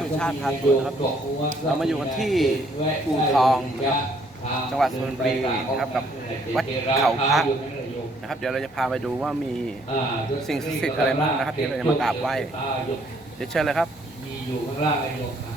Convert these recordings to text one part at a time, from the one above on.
สุชาติพานบุญนะครับเรามาอยู่กันที่อู่ทองนะครับจังหวัดสุพรรณบุรีนะครับกับวัดเขาพระนะครับ เดี๋ยวเราจะพาไปดูว่ามีสิ่งศักดิ์สิทธิ์อะไรบ้างนะครับ ที่เราจะมากราบไหว้เดี๋ยวเชิญเลยครับมีอยู่ข้างล่างไอ้โยมมา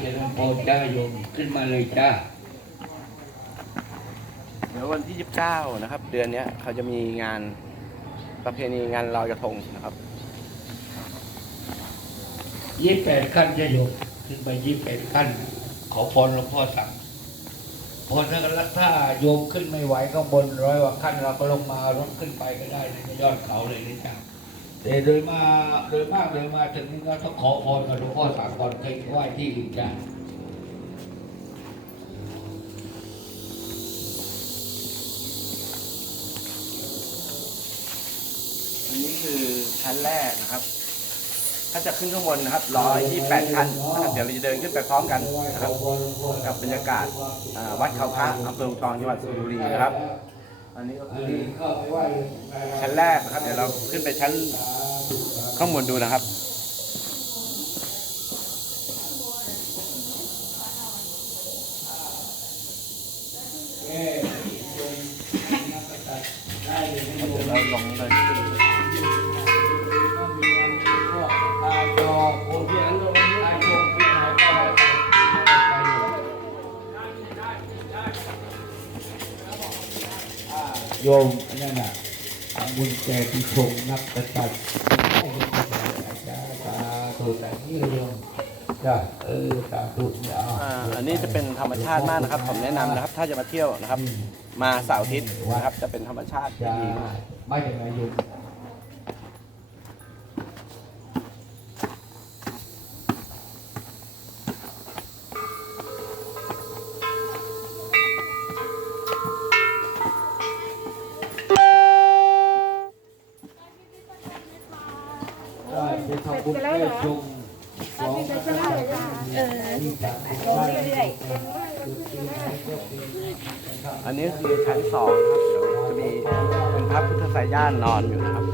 เจริญพรจ้าโยมขึ้นมาเลยจ้า เดี๋ยววันที่ 29 นะครับ เดือนเนี้ยเขาจะมีงานประเพณีงานลอยกระทงนะครับยี่แปดขั้นจะโยมขึ้นไปยี่แปดขั้น ขอพรหลวงพ่อสั่งพรถ้าถ้าโยมขึ้นไม่ไหวข้างบนร้อยกว่าขั้นเราก็ลงมารถขึ้นไปก็ได้ในยอดเขาเลยนี่จ้าแต่โดยมาโดยมากโดยมาถึงนี้ก็ต้องขอพรกับหลวงพ่อสั่งก่อนเคยไหว้ที่อื่นจ้า อันนี้คือชั้นแรกนะครับ ถ้าจะขึ้นข้างบนนะครับ128ชั้นนะครับเดี๋ยวเราจะเดินขึ้นไปพร้อมกันนะครับกับบรรยากาศอ่าวัดเขาพระอำเภออูทองจังหวัดสุพรรณบุรีนะครับ อันนี้ก็คือชั้นแรกนะครับ เดี๋ยวเราขึ้นไปชั้นข้างบนดูนะครับเดี๋ยวเราลงเลย โยมนั่นน่ะบุญแก่ที่ชมนักปฏิบัติจ้าสาธุแต่นี่โยมจ้าเออสาธุเนี่ยอะอ่าอันนี้จะเป็นธรรมชาติมากนะครับ ผมแนะนำนะครับ ถ้าจะมาเที่ยวนะครับ มาเสาร์อาทิตย์นะครับ จะเป็นธรรมชาติดีไม่ใช่ไหมโย จะทำบุญแก่ชมสองพระเจ้าเออลงเรื่อยอันนี้คือชั้นสองนะครับ เดี๋ยวจะมีเป็นพระพุทธสายญาณนอนอยู่นะครับ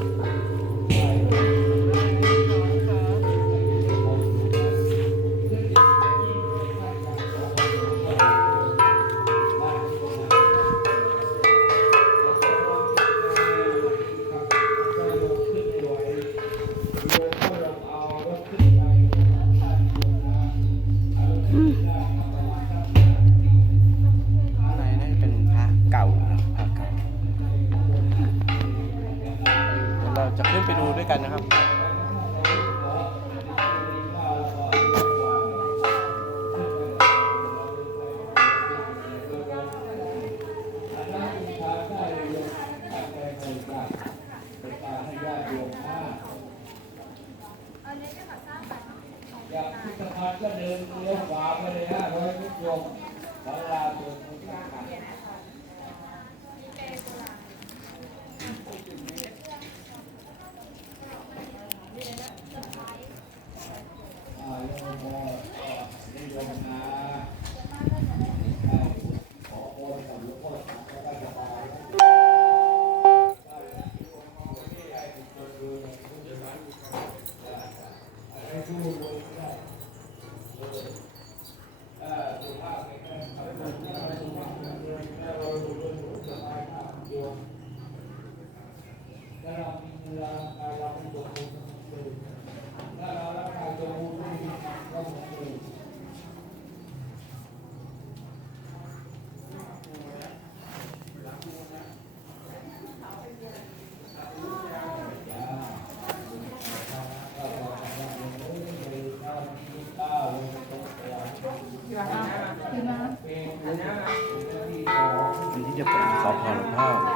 จะขึ้นไปดูด้วยกันนะครับ วันที่ จะขอพรหลวงพ่อ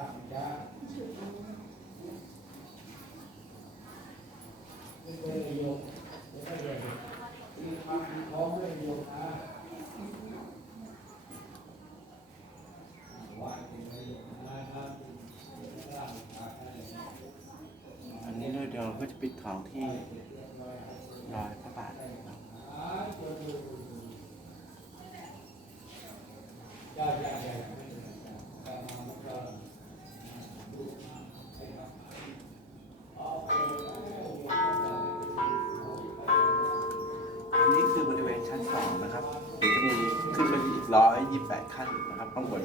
จะปิดทองที่รอยพระบาทอันนี้คือบริเวณชั้นสองนะครับเดี๋ยวจะมีขึ้นไปอีกร้อยยี่สิบแปดขั้นนะครับข้างบน